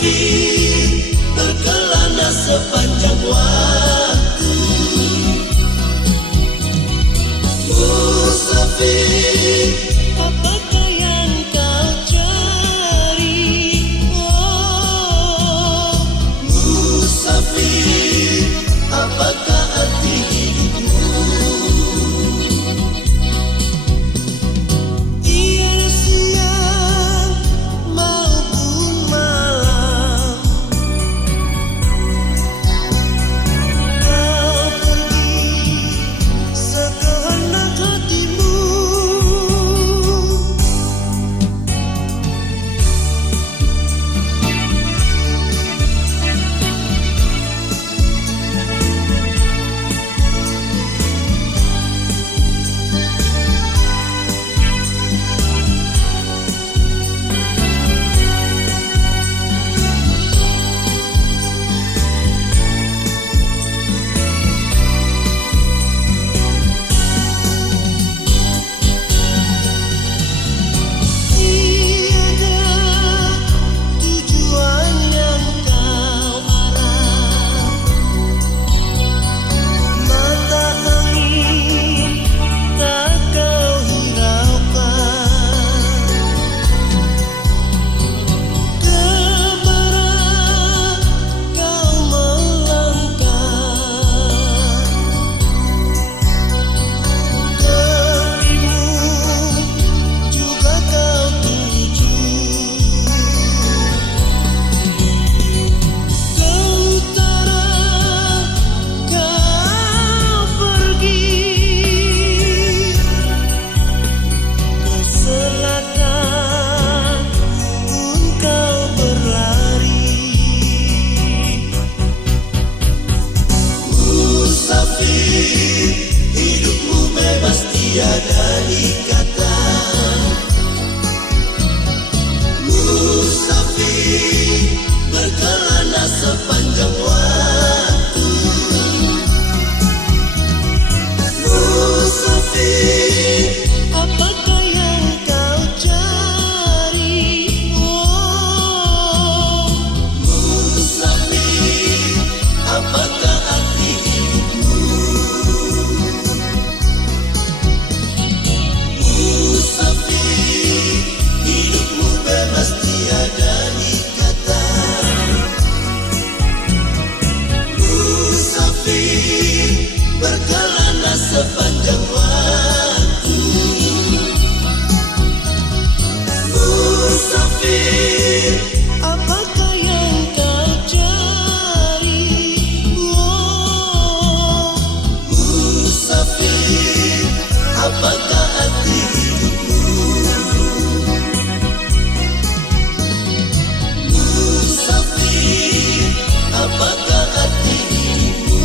Musafir berkelana sepanjang waktu. Musafir, apakah yang kau cari? Oh, musafir, apakah arti hidupmu? tiada siang maupun malam, kau pergi sekehendak hatimu. Tiada tujuan yang kau arah, mata angin tak kau hiraukan, kemana kau melangkah, dirimu juga kau tuju. Ke utara kau pergi, ke selatan pun kau berlari. Musafir, hidupmu bebas tiada ikatan. Musafir berkelana sepanjang waktu. Musafir, Apakah yang kau cari? Oh, musafir, apakah arti hidupmu? Musafir, hidupmu bebas tiada ikatan. Musafir berkelana sepanjang waktu. Musafir, apakah yang kau cari? Oh, musafir, apakah arti hidupmu? Musafir, apakah arti hidupmu?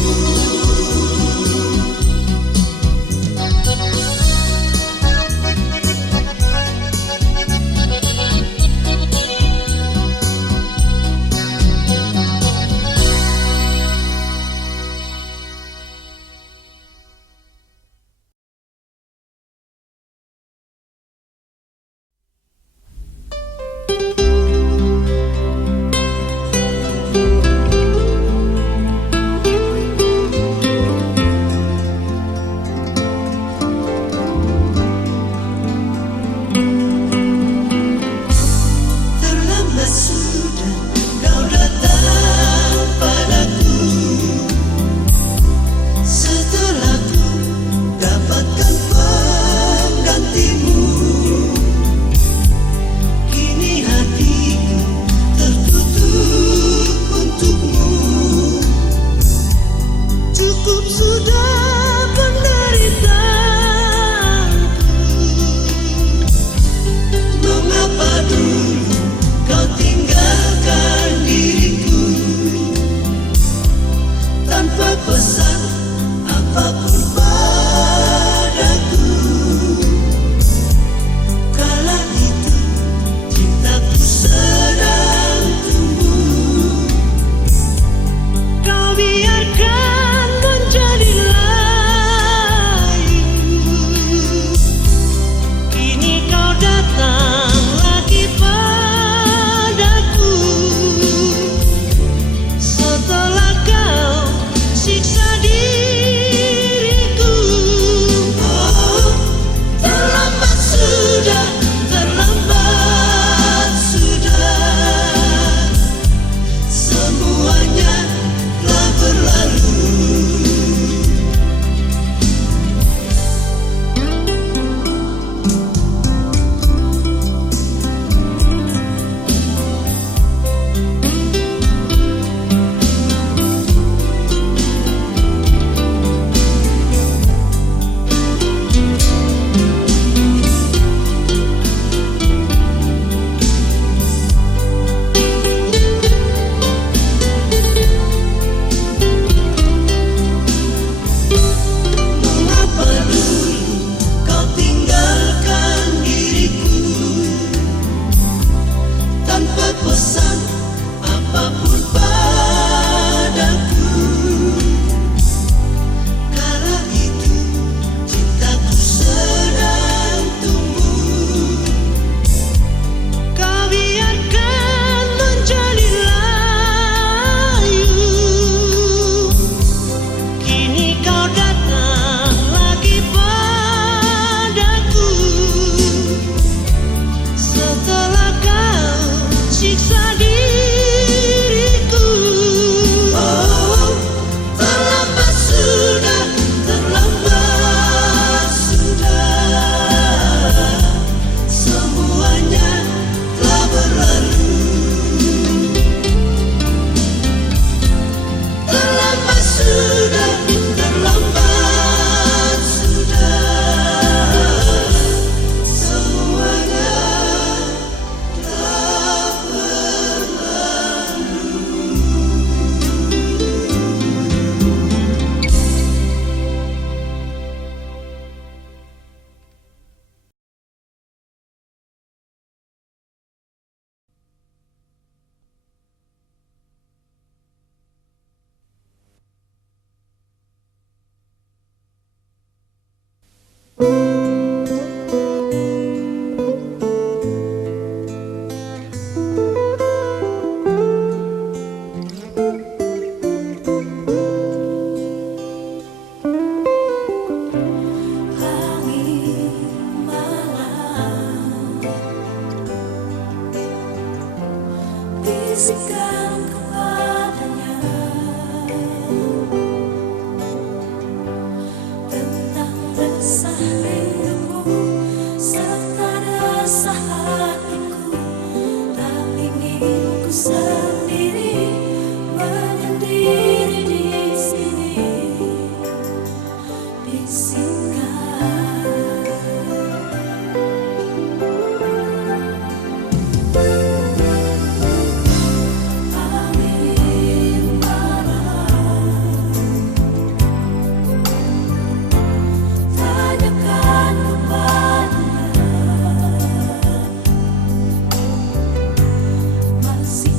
bisikkan kepadanya tentang resah rinduku serta resah hatiku. Tak ingin ku sendiri menyendiri di sini. Bisikkan angin marah, tanyakan kepadanya masih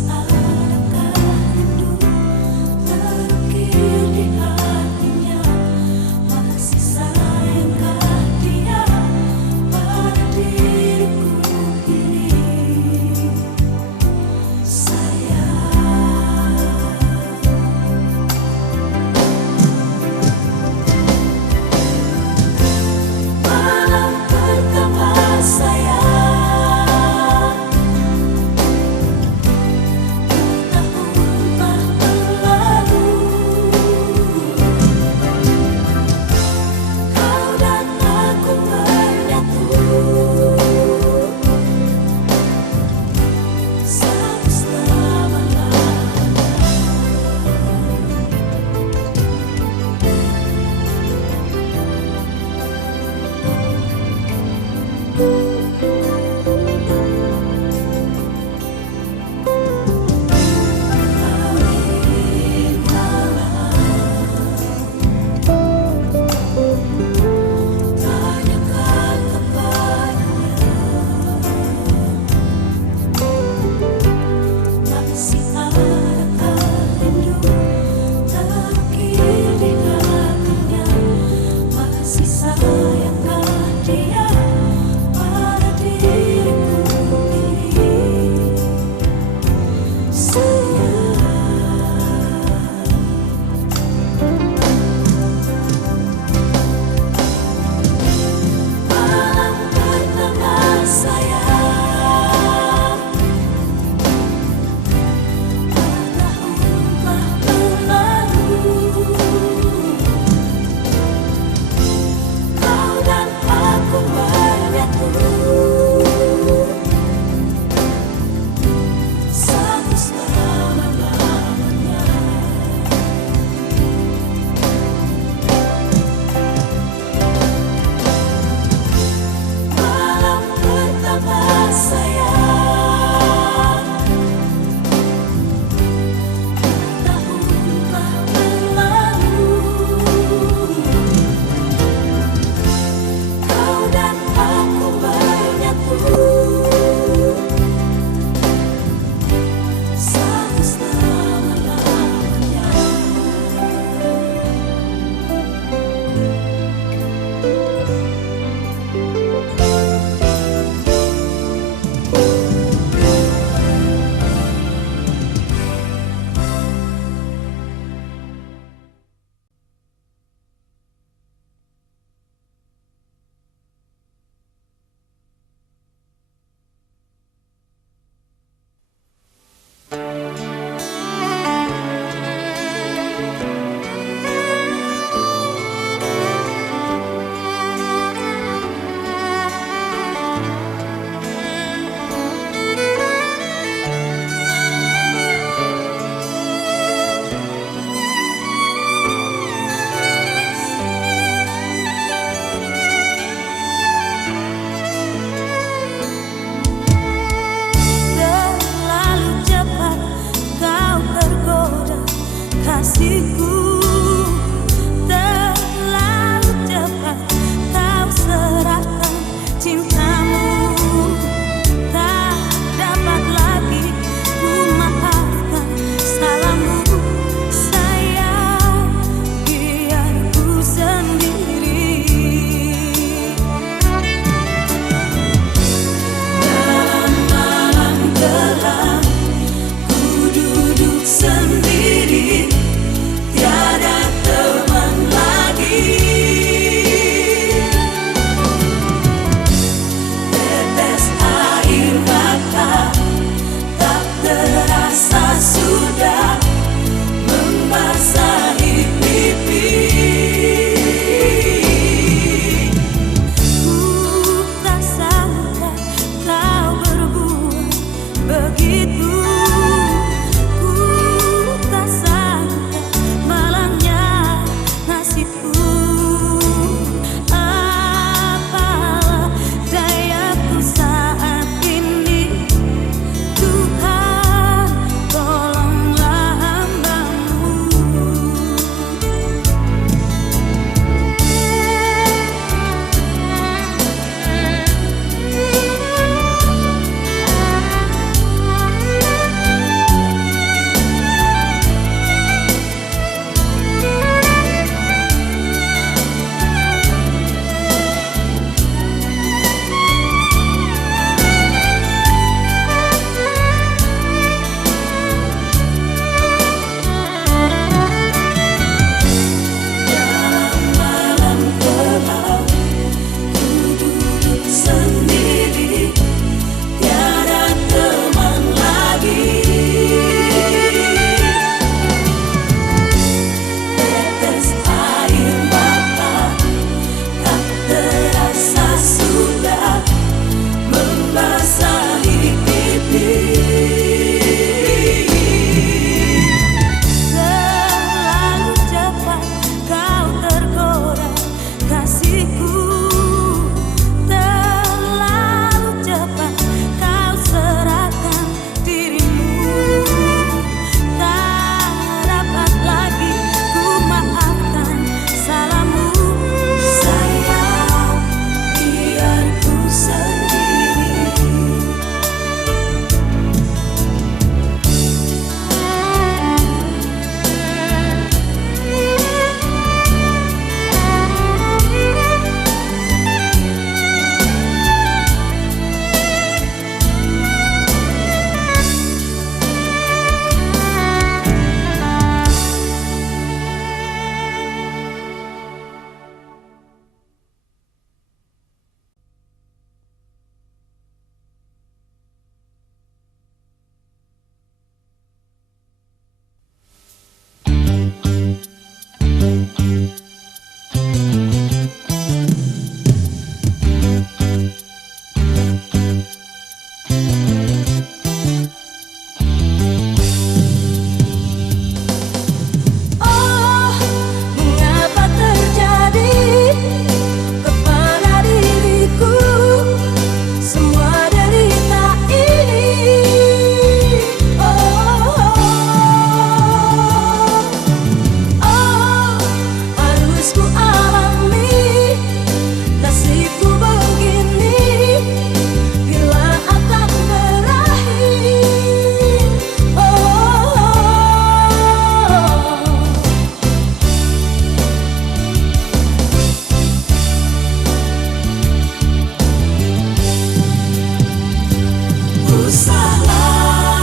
Usahlah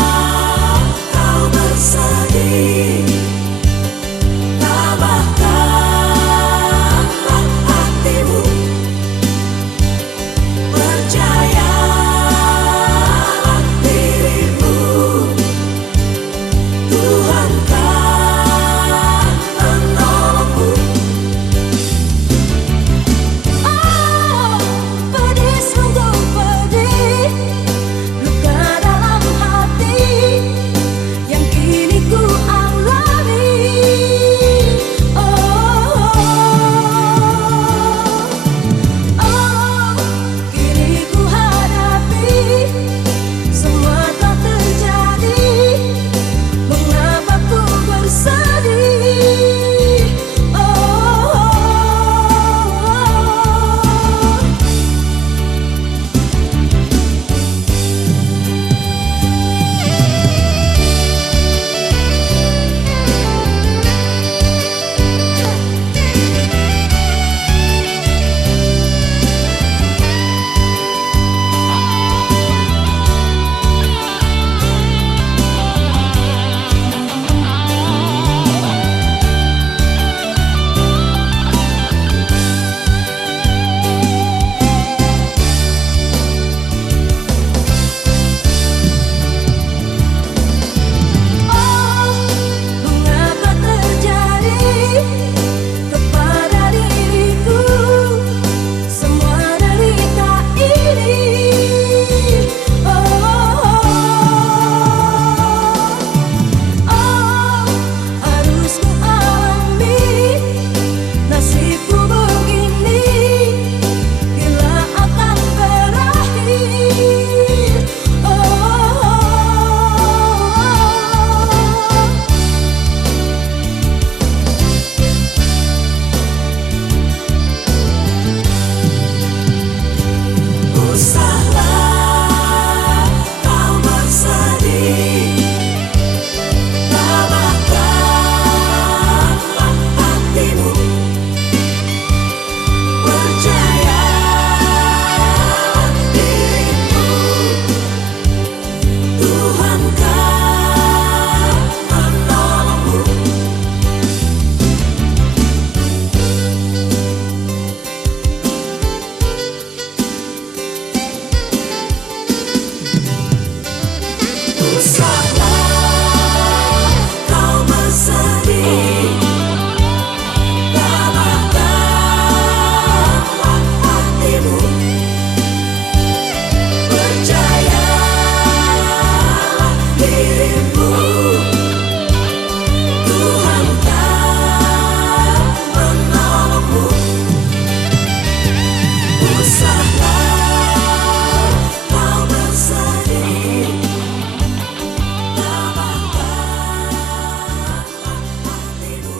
kau bersedih, tabahkanlah hatimu, percayalah dirimu, Tuhan kan menolongmu. Oh, pedih sungguh pedih, luka dalam hati yang kini ku alami. Kini ku hadapi semua telah terjadi. Mengapa ku bersedih? Mengapa terjadi kepada diriku semua derita ini? Harus ku alami nasibku begini, bila akan berakhir? Usahlah kau bersedih, tabahkanlah hatimu, percayalah dirimu, Tuhan kan menolongmu. Usahlah kau bersedih, tabahkanlah hatimu, percayalah dirimu, Tuhan kan menolongmu. Usahlah kau bersedih, tabahkanlah hatimu,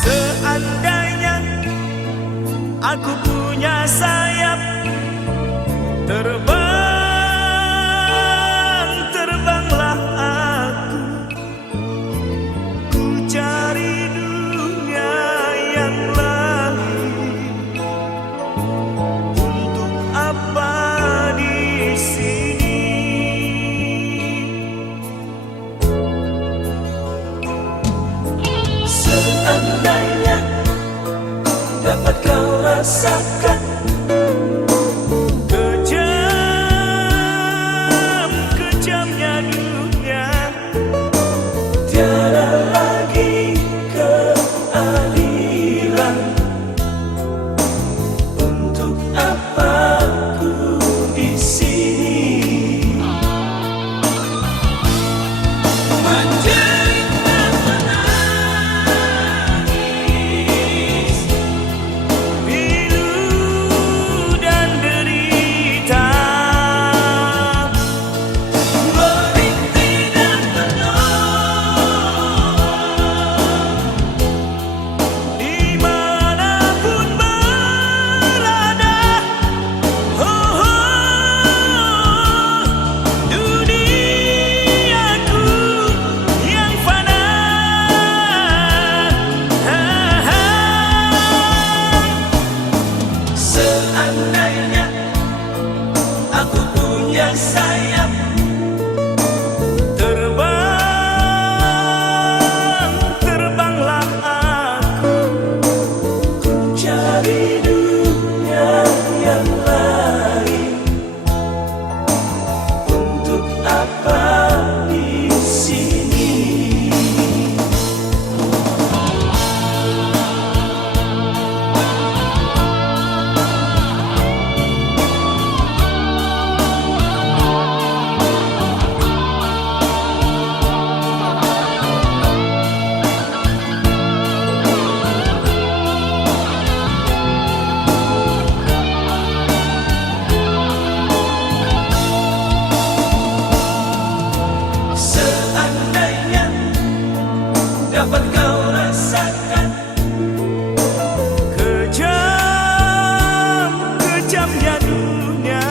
Seandainya aku punya sayap, terbanglah aku. Ku cari dunia yang lain. Untuk apa di sini? Seandainya dapat kau rasakan kejamnya dunia, tiada lagi keadilan. Untuk Seandainya aku punya sayap, Terbang, terbanglah aku. cari dunia yang lain. Untuk apa di sini? Seandainya dapat kau rasakan Kejam, kejamnya dunia.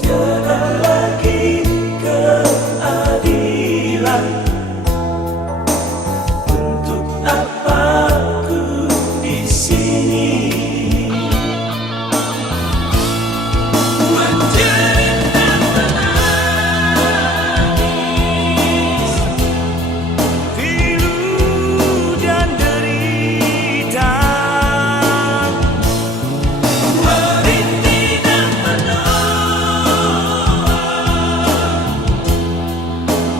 tiada lagi keadilan. Untuk apa ku di sini? Menderita menangis, Pilu dan derita. merintih dan menolak.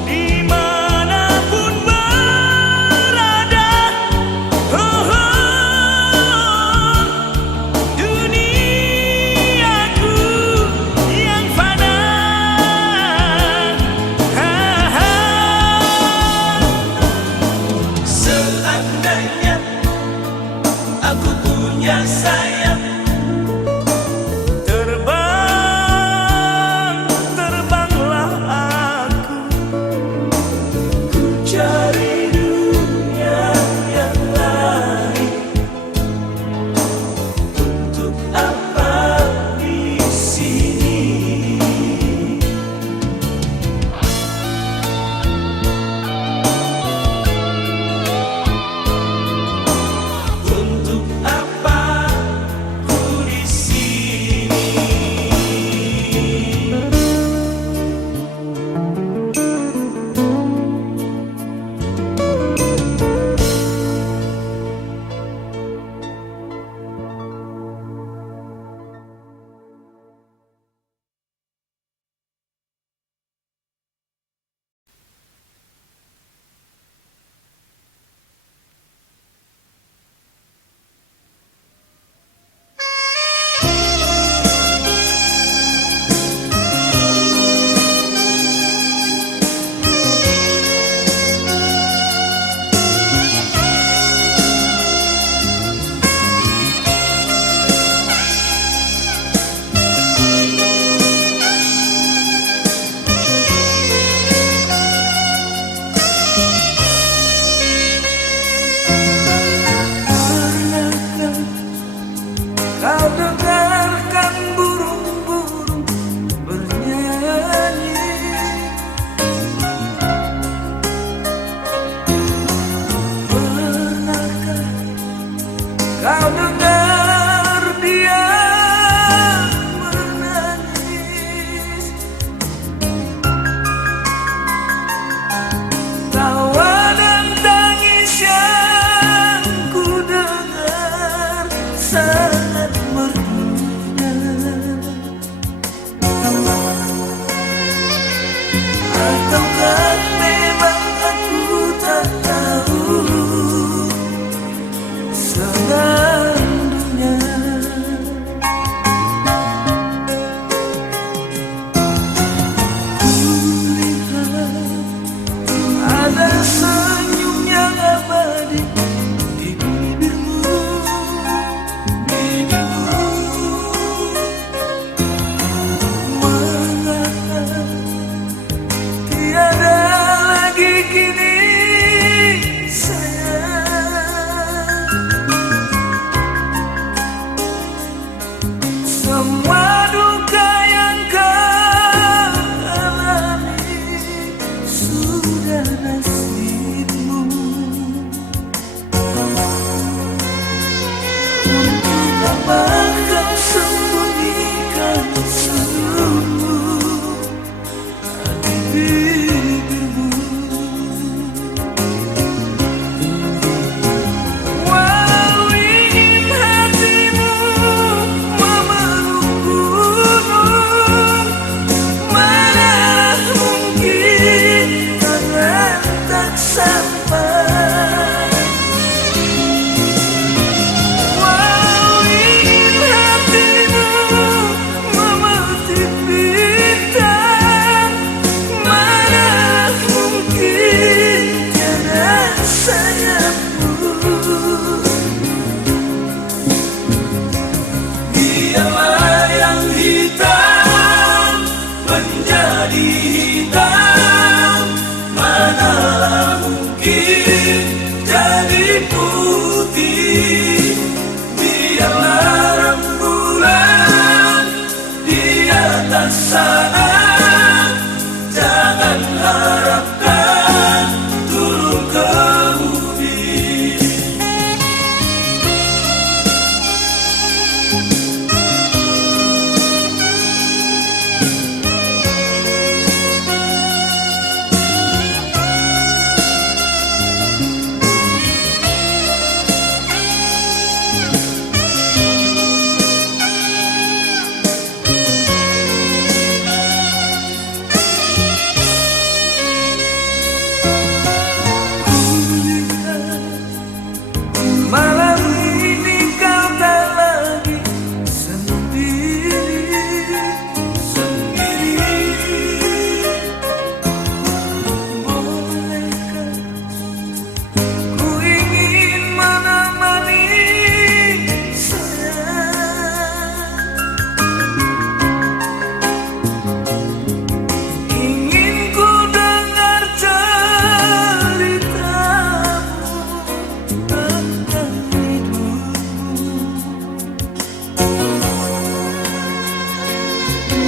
Dimanapun berada, oh, duniaku yang fana. Seandainya aku punya sayap, Terbang, terbanglah aku. ku cari dunia yang lain. Untuk apa di sini? Untuk apa ku di sini? Pernahkah kau dengarkan burung-burung bernyanyi? Pernahkah kau dengar dia menangis? Tawa dan tangis yang ku dengar sangat merdu. Ataukah memang aku tak tahu sebenarnya? Kulihat ada senyum yang abadi di bibirmu, bibirmu. Malam ini kau tak lagi sendiri, bolehkah ku ingin menemani sayang, ingin ku dengar ceritamu tentang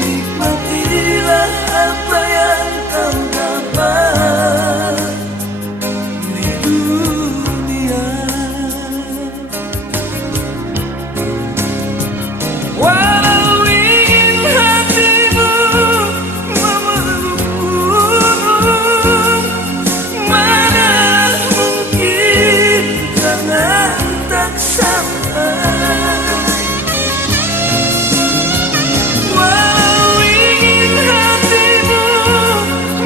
nikmatilah apa yang kau dapat di dunia. Walau ingin hatimu memeluk, mana mungkin jangan tak sampai. Walau ingin hatimu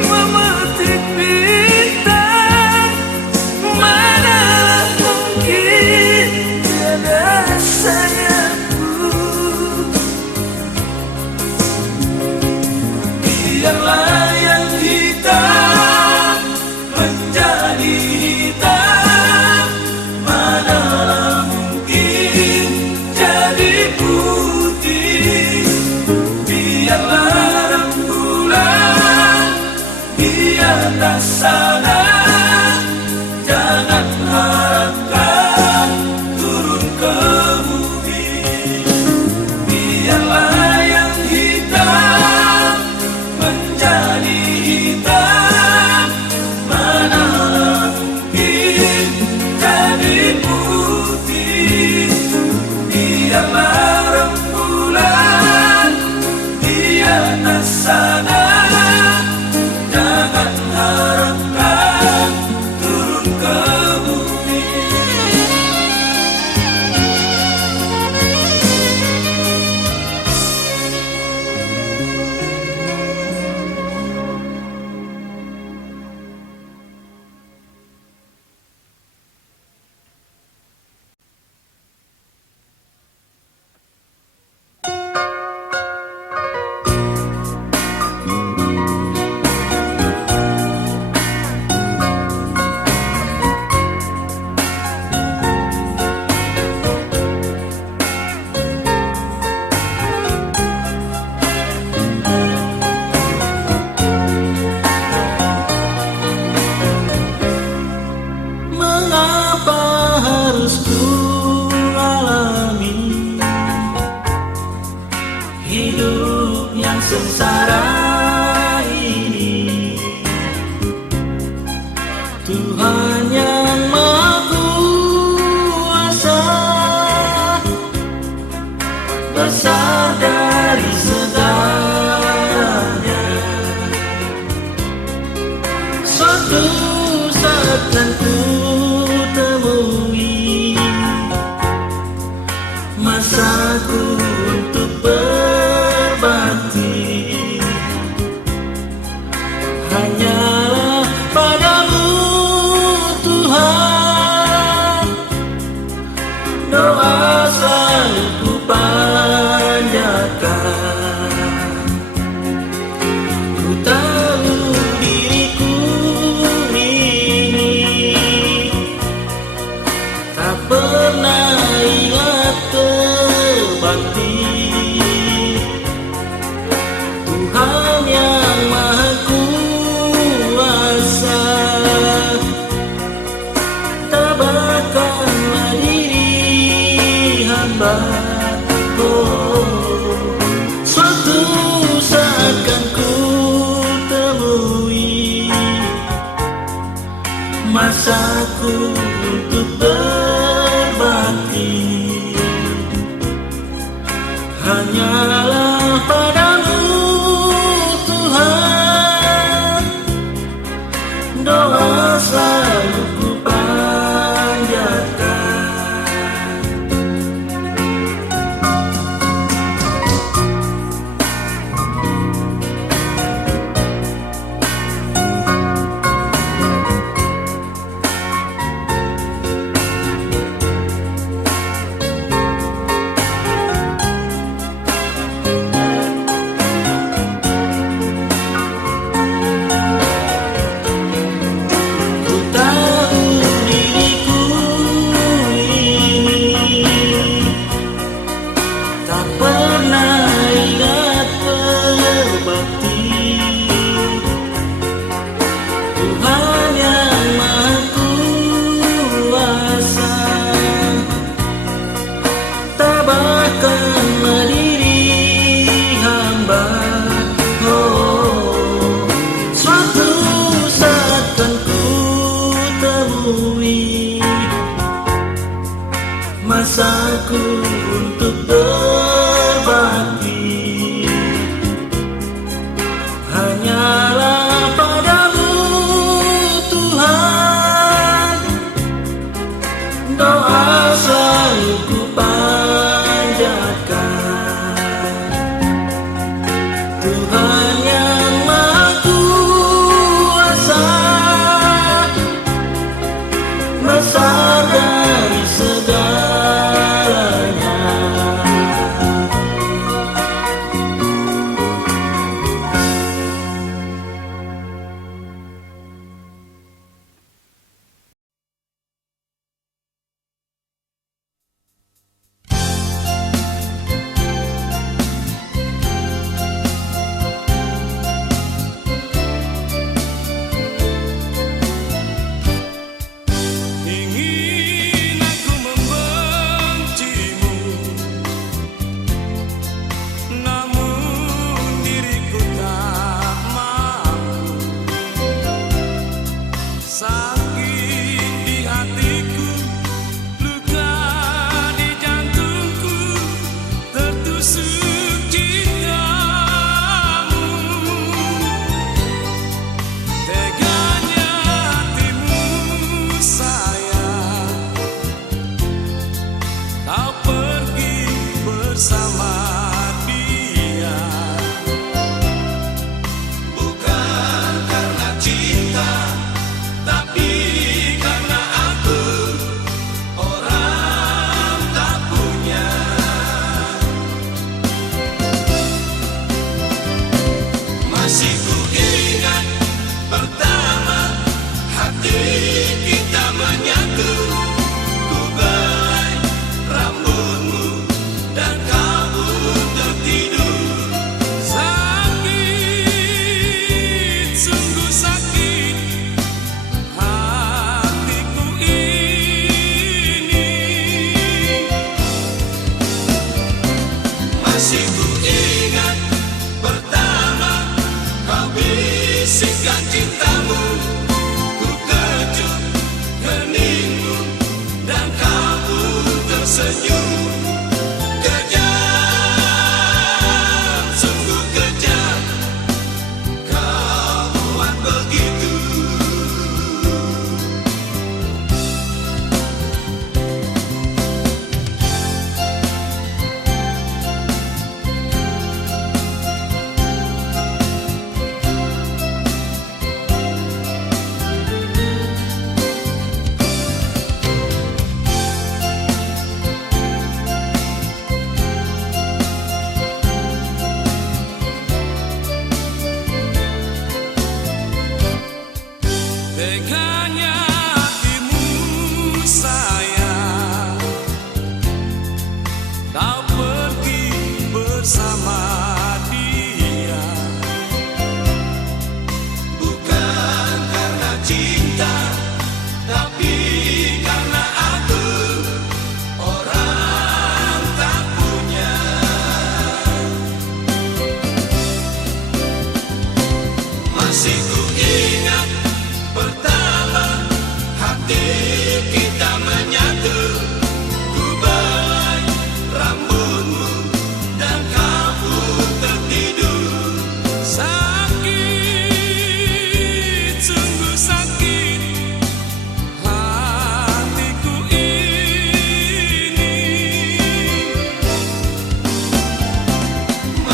memetik bintang, mana mungkin tiada sayangku. Biarlah yang hitam menjadi hitam, manalah mungkin jadi putih. Biarlah rembulan di atas sana, jangan harapkan turun ke bumi. Biarlah yang hitam menjadi hitam, manalah mungkin jadi putih. Biarlah rembulan di atas sana, jangan harapkan turun ke bumi. Mengapa harus ku alami hidup yang sengsara ini? Tuhan yang Maha Kuasa, besar dari segalanya. Suatu saat kan ku temui masaku untuk berbakti, hanyalah padamu Tuhan. Doa selalu ku panjatkan, ku tahu diriku ini tak pernah ingat berbakti. Tuhan yang Maha Kuasa, tabahkanlah diri hamba. Suatu saat kan ku temui masaku untuk berbakti, hanyalah padamu Tuhan, doa selalu ku panjatkan. Masaku untuk berbakti hanyalah padamu Tuhan, doa selalu ku panjatkan. Tuhan yang Maha Kuasa, besar dari segalanya. Ingin aku membencimu, namun diriku tak mampu. Sakit di hatiku, luka di jantungku, tertusuk cintamu. Teganya hatimu sayang, kau pergi bersama dia. Bukan karena cinta, tapi karena aku orang tak punya. Masih ku ingat pertama hati kita menyatu. Ku belai rambutmu dan kamu tertidur. Sakit, sungguh sakit hatiku ini. Masih ku ingat pertama kau bisikkan cintamu. Ku kecup heningmu dan kamu tersenyum. Kejam, sungguh kejam, kau buat begitu.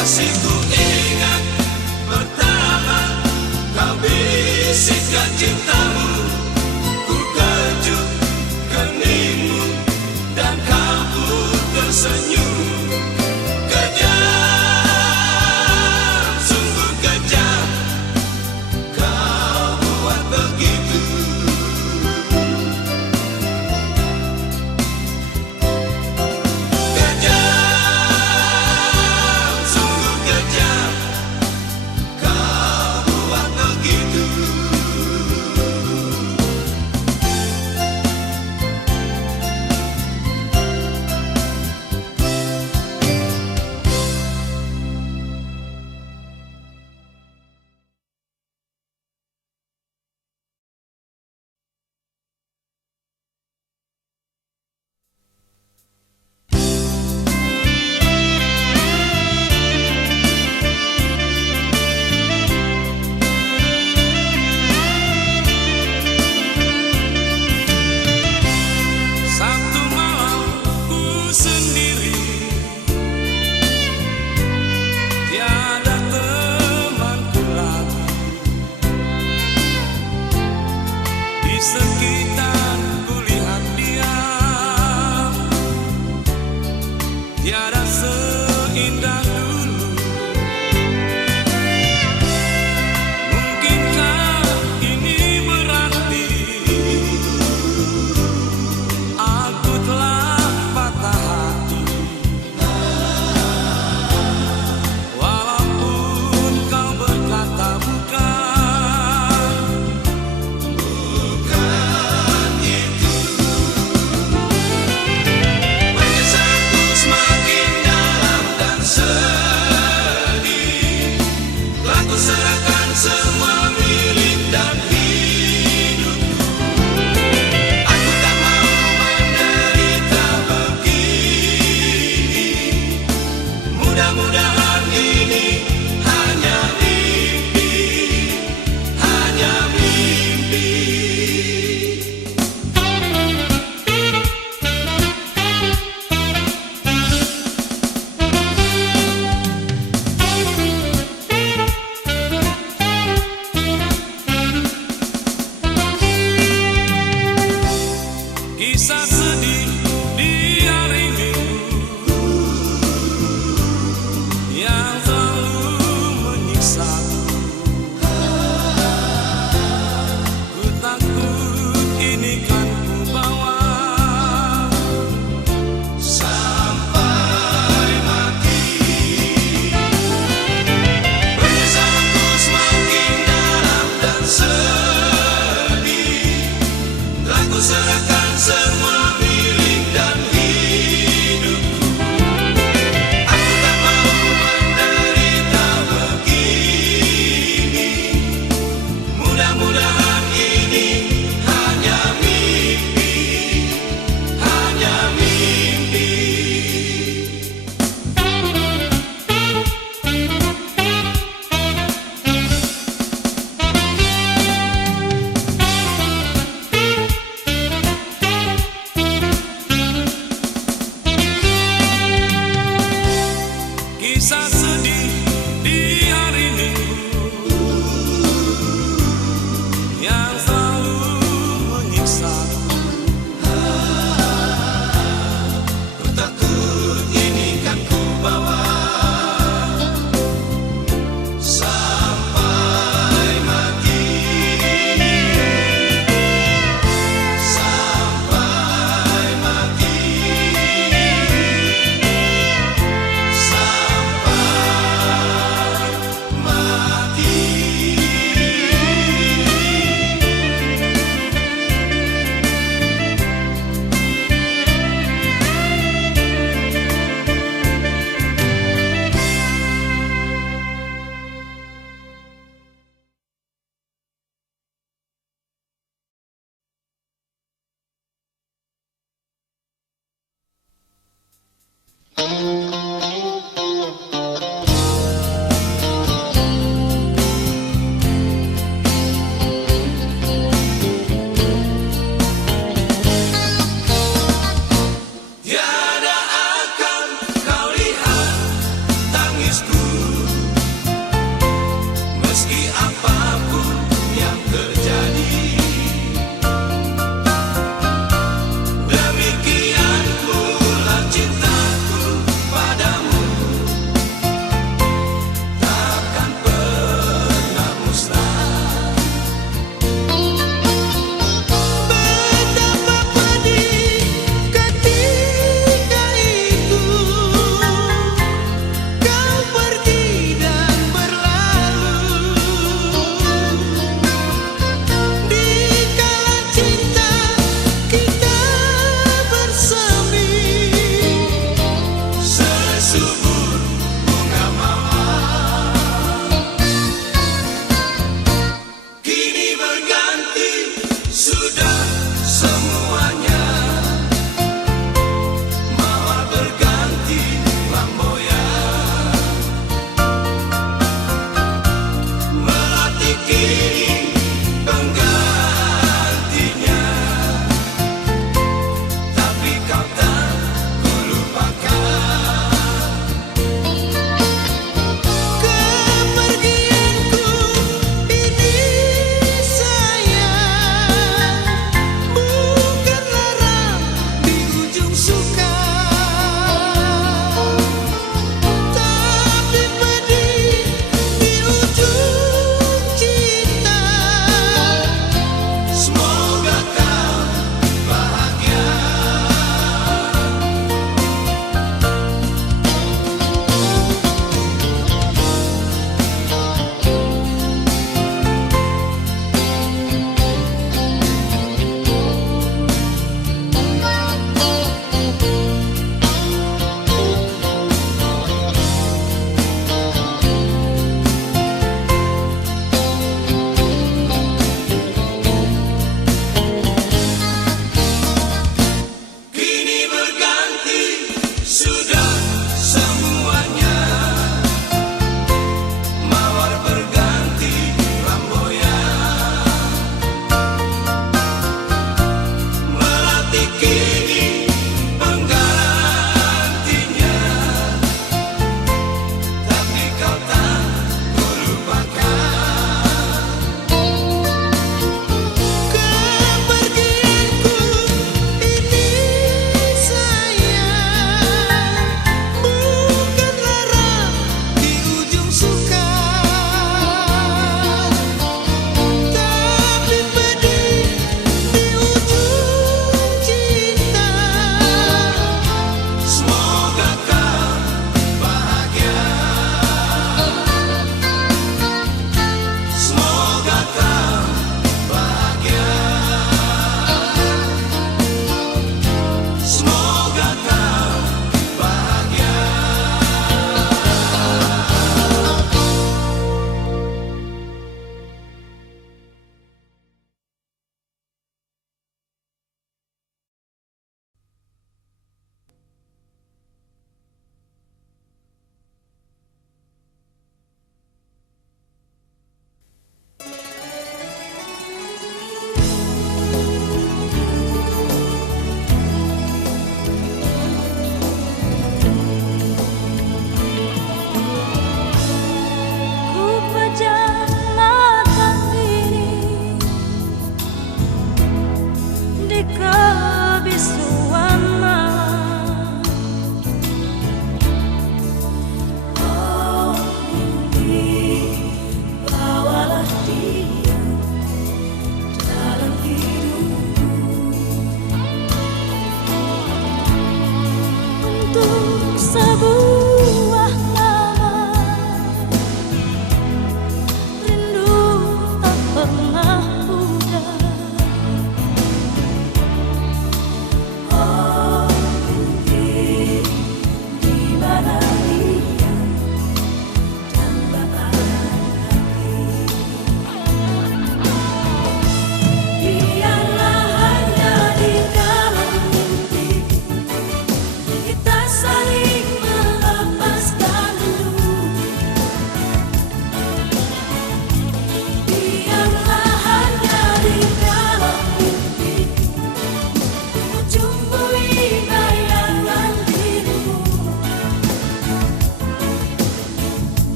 Kasihku ingat pertama kau bisikkan cintamu, ku kejuk keningmu dan kau pun tersenyum. Kejam, sungguh kejam, kau buat begitu. Kejam, sungguh kejam, kau buat begitu. Satu malam ku sendiri, tiada temanku lagi. Di sekitar ku lihat dia, tiada seindah dulu. Mungkinkah ini berarti aku telah patah hati? Walaupun kau berkata bukan itu. Penyesalanku semakin dalam dan sedih. Telah ku serahkan semua milik dan hidupku. Aku tak mau menderita begini. Mudah-mudahan ini hanya mimpi, hanya mimpi. Kisah sedih di hari Minggu yang selalu menyiksaku. Ku takut ini kan ku bawa sampai mati. Penyesalanku semakin dalam dan sedih. Telah ku serahkan semua milik dan hidupku. Aku tak mau menderita begini. Mudah-mudahan ini hanya mimpi, hanya mimpi. Kisah sedih di hari Minggu yang selalu menyiksaku. Ku takut ini kan ku bawa sampai mati, sampai mati, sampai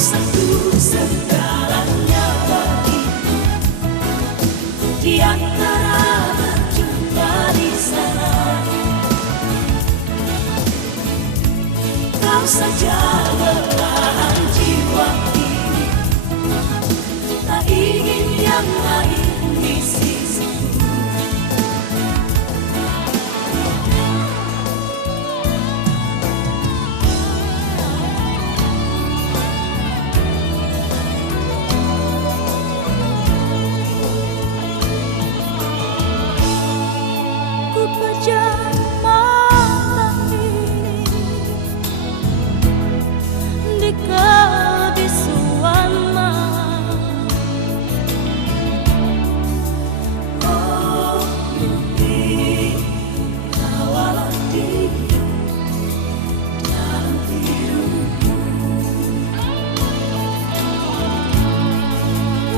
satu segalanya bagiku. Di antara berjumpa di sana, kau saja belahan jiwa ini. Tak ingin yang lain di sisiku. Ku pejam mata ini di kebisuan malam. Oh mimpi, kawalah dia dalam tidurku.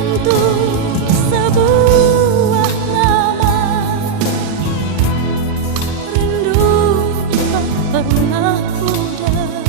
Untuk sebuah nama, rindu tak pernah pudar.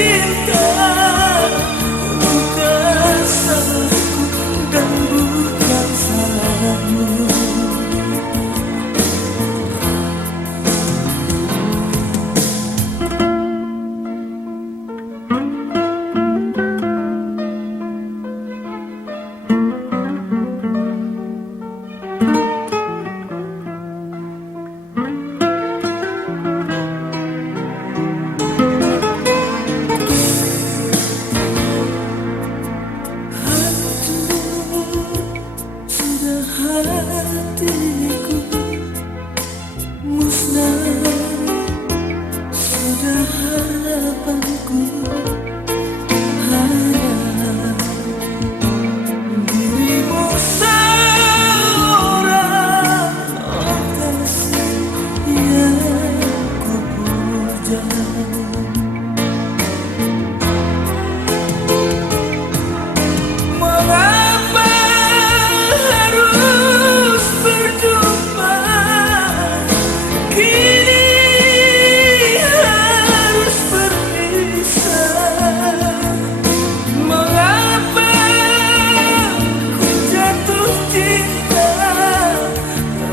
cinta bukan salahku dan bukan salahmu. Sudah hatiku musnah, sudah harapanku hanya dirimu seorang kasih yang ku puja. Mengapa harus berjumpa, kini harus berpisah? Mengapa ku jatuh cinta,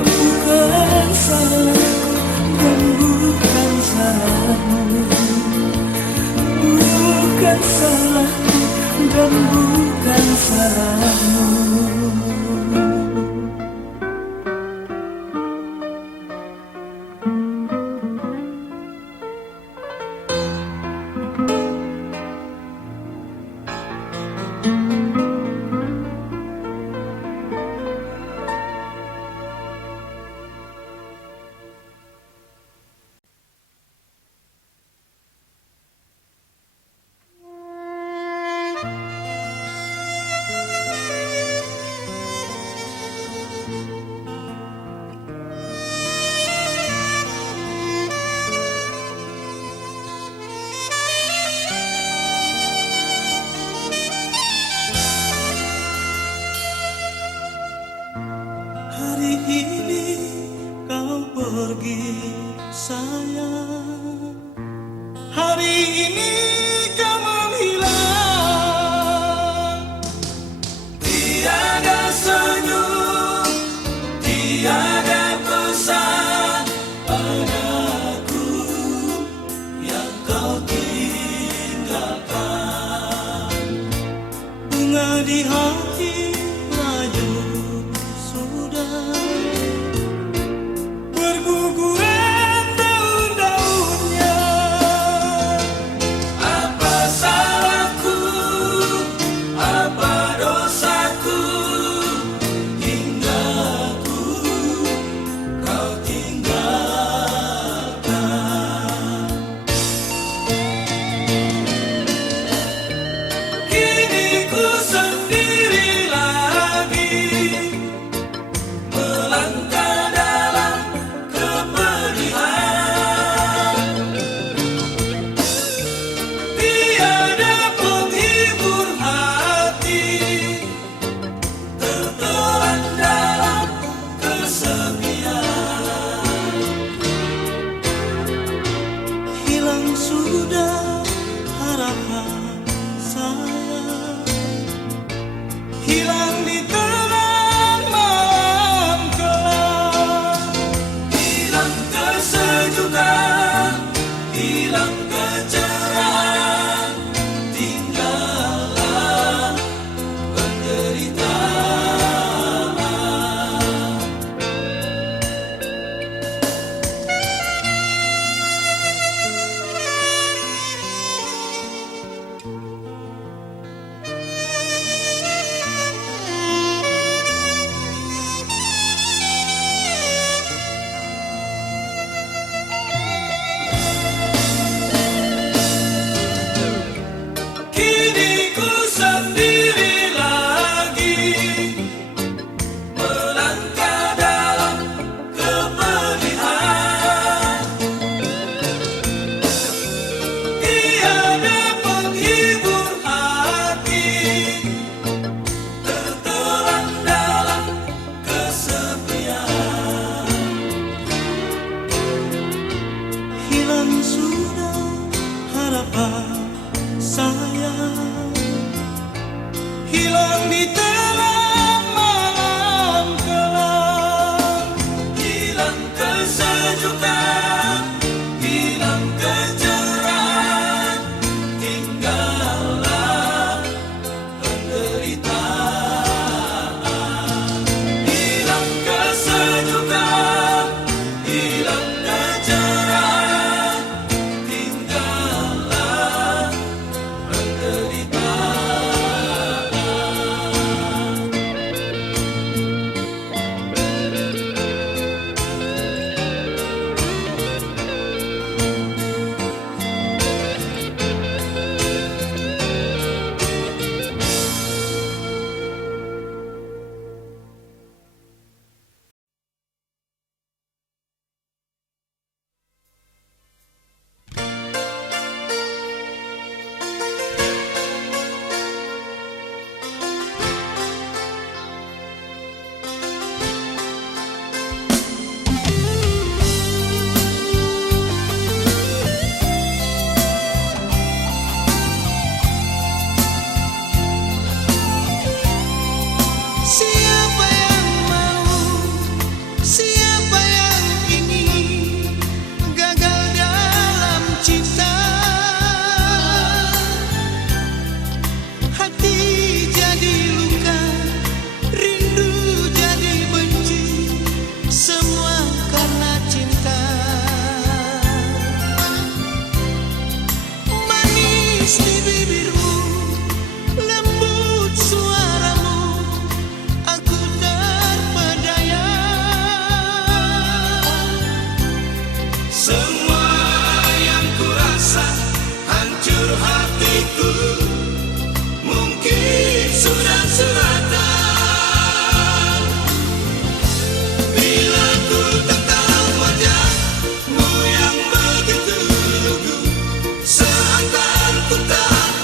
bukan salahku dan bukan salahmu. Bukan salahku dan bukan salahmu. Hari ini kau pergi sayang, hari ini kau menghilang. Tiada senyum, tiada pesan padaku yang kau tinggalkan. Bunga di hati layu sudah berguguran daun-daunnya. Apa salahku, apa dosaku, hingga kau tinggalkan. Kini ku sendiri lagi melangkah dalam kepedihan. Tiada penghibur hati, tertelan dalam kesepian. Hilang sudah harapan saya, hilang di tengah malam gelap. Hilang kesejukan, hilang kecerahan, tinggallah penderitaan. manis di bibirmu, lembut suaramu, aku terpedaya. Semua yang kurasa hancur hatiku, mungkin sudah suratan. Bila ku tatap wajahmu yang begitu lugu, seakan ku tak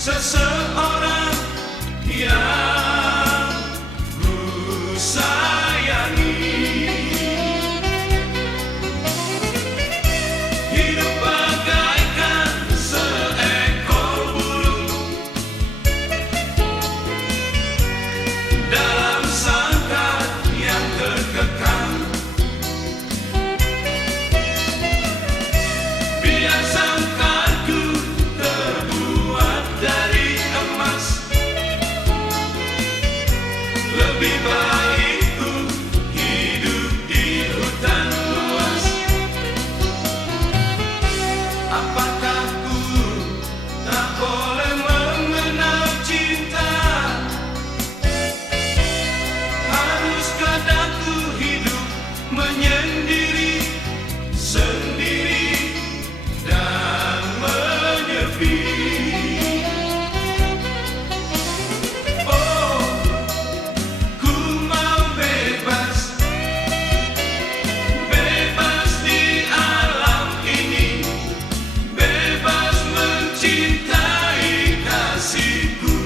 seseorang yang ku sayangi. Hidup bagaikan seekor burung dalam sangkar yang terkekang. Biar sangkarku terbuat dari emas, lebih baik ku hidup di hutan luas. Apakah ku tak boleh mengenal cinta? Haruskah aku hidup menyendiri, sendiri dan menyepi? Oh, ku mau bebas, bebas di alam ini, bebas mencintai kasihku.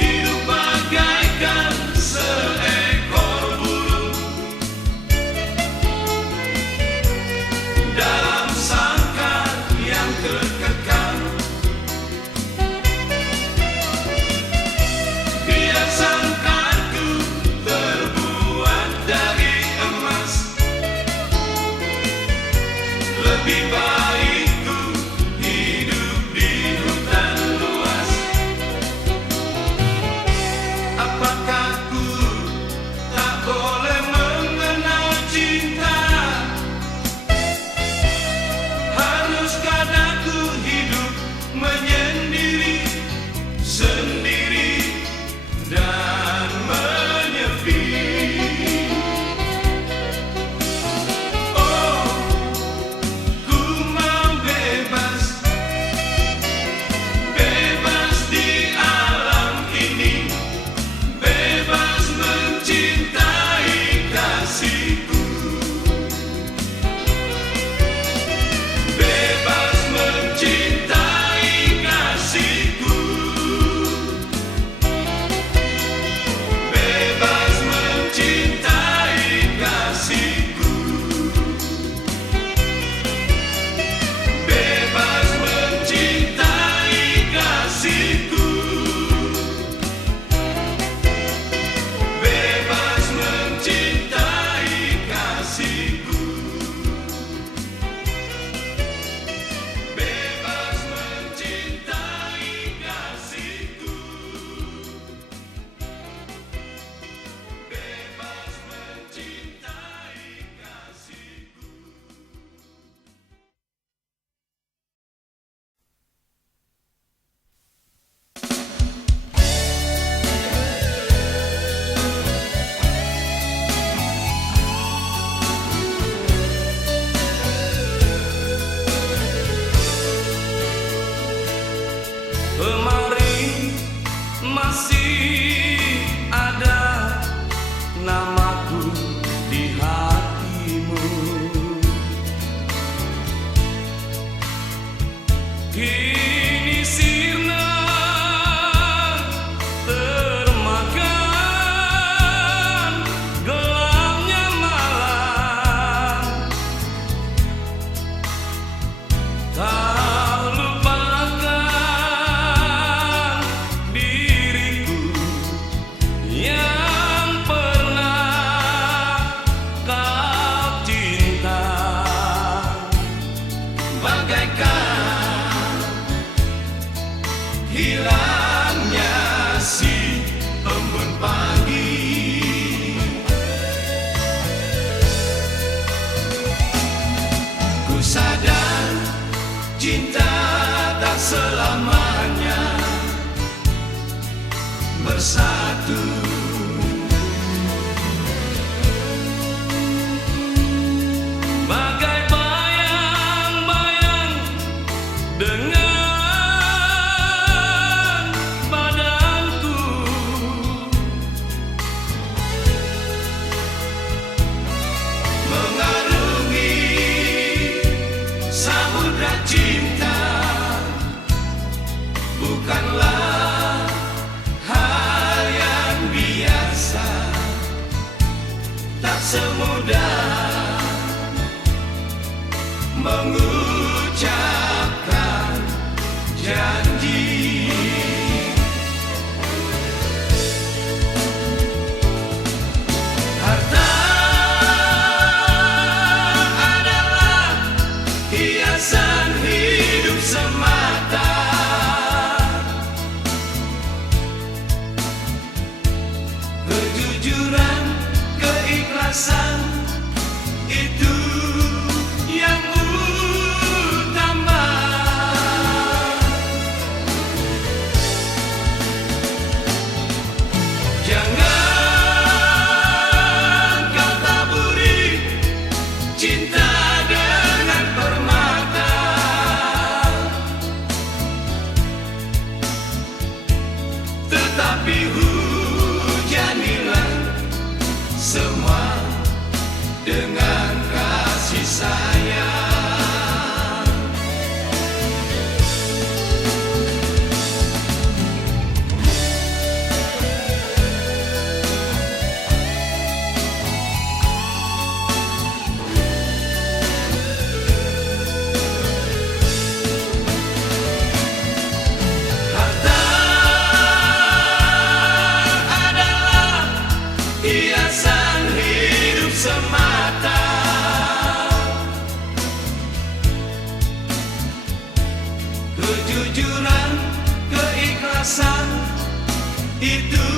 Hidup bagaikan seekor burung dalam sangkar yang terkekang. Biar sangkarku terbuat dari emas, lebih baik ku hidup di hutan luas. Apakah ku tak boleh mengenal cinta? Haruskah aku hidup menyendiri, sendiri dan menyepi? Oh, ku mau bebas, bebas di alam ini, bebas mencintai kasihku, bebas mencintai kasihku, bebas mencintai kasihku, bebas mencintai kasihku, bebas mencintai kasihku, bebas mencintai kasihku, bebas mencintai kasihku. Kemarin masih ada namaku di hatimu. Kini sirna termakan gelapnya malam. Tak lupakan diriku yang pernah kau cinta. Bagaikan hilangnya si embun pagi, ku sadar cinta tak selamanya bersatu. Bagai bayang-bayang dengan badanku semudah mengucapkan janji. Harta adalah hiasan hidup semata. Kejujuran, keikhlasan, itu yang utama. Jangan kau taburi cinta dengan permata, tetapi hujanilah semua dengan kasih sayang. Harta adalah hiasan hidup semata. Kejujuran, keikhlasan, itu